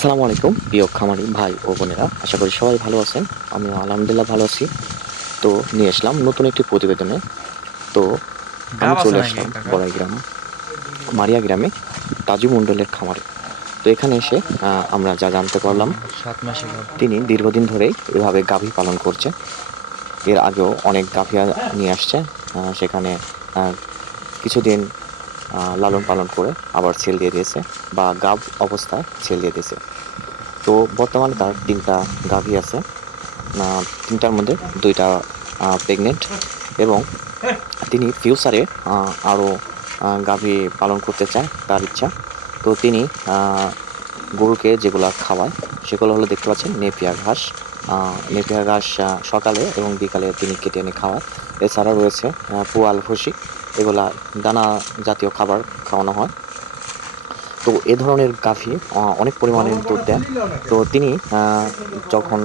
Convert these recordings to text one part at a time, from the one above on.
আসসালামু আলাইকুম প্রিয় খামারি ভাই ও বোনেরা, আশা করি সবাই ভালো আছেন। আমিও আলহামদুলিল্লাহ ভালো আছি। তো নিয়ে আসলাম নতুন একটি প্রতিবেদনে। তো আমি গাব আছে চলে নাকি আসলাম কাকা? বড়াই গ্রাম মারিয়া গ্রামে তাজু মণ্ডলের খামারে। তো এখানে এসে আমরা যা জানতে পারলাম, 7 মাসে গাব। তিনি দীর্ঘদিন ধরেই এভাবে গাভী পালন করছে। এর আগেও অনেক গাভী নিয়ে আসছে। সেখানে আহ, কিছুদিন লালন পালন করে আবার ছেড়ে দিয়ে দিয়েছে, বা গাভ অবস্থায় ছেড়ে দিয়ে দিয়েছে। তো বর্তমানে তার ৩টা গাভী আছে। ৩টার মধ্যে ২টা প্রেগনেন্ট, এবং তিনি ফিউচারে আরও গাভী পালন করতে চায়, তার ইচ্ছা। তো তিনি গরুকে যেগুলা খাওয়ায় সেগুলো হলো, দেখতে পাচ্ছেন, নেপিয়ার ঘাস। নেপিয়ার ঘাস সকালে এবং বিকালে তিনি কেটে এনে খাওয়ায়। এছাড়াও রয়েছে পুয়াল ভুসি, এগুলা দানা জাতীয় খাবার খাওয়ানো হয়। তো এ ধরনের গাভী অনেক পরিমাণে দুধ দেয়। তো তিনি যখন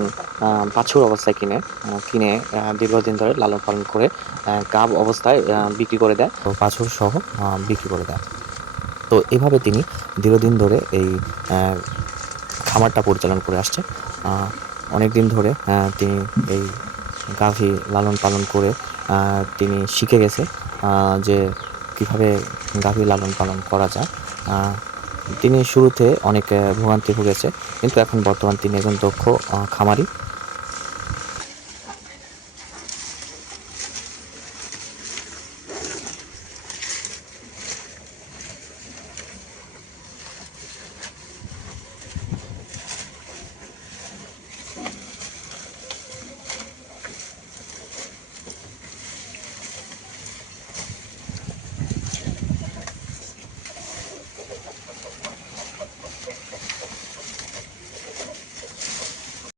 বাছুর অবস্থায় কিনে দীর্ঘদিন ধরে লালন পালন করে গাব অবস্থায় বিক্রি করে দেয়, তো বাছুর সহ বিক্রি করে দেয়। তো এভাবে তিনি দীর্ঘদিন ধরে এই আহ, খামারটা পরিচালনা করে আসছে। অনেক দিন ধরে তিনি এই গাভী লালন পালন করে তিনি শিখে গেছে যে কিভাবে গাভী লালন পালন করা যায়। আহ, তিনি শুরুতে অনেক ভোগান্তি ভুগেছে, কিন্তু এখন বর্তমান তিনি একজন দক্ষ খামারি।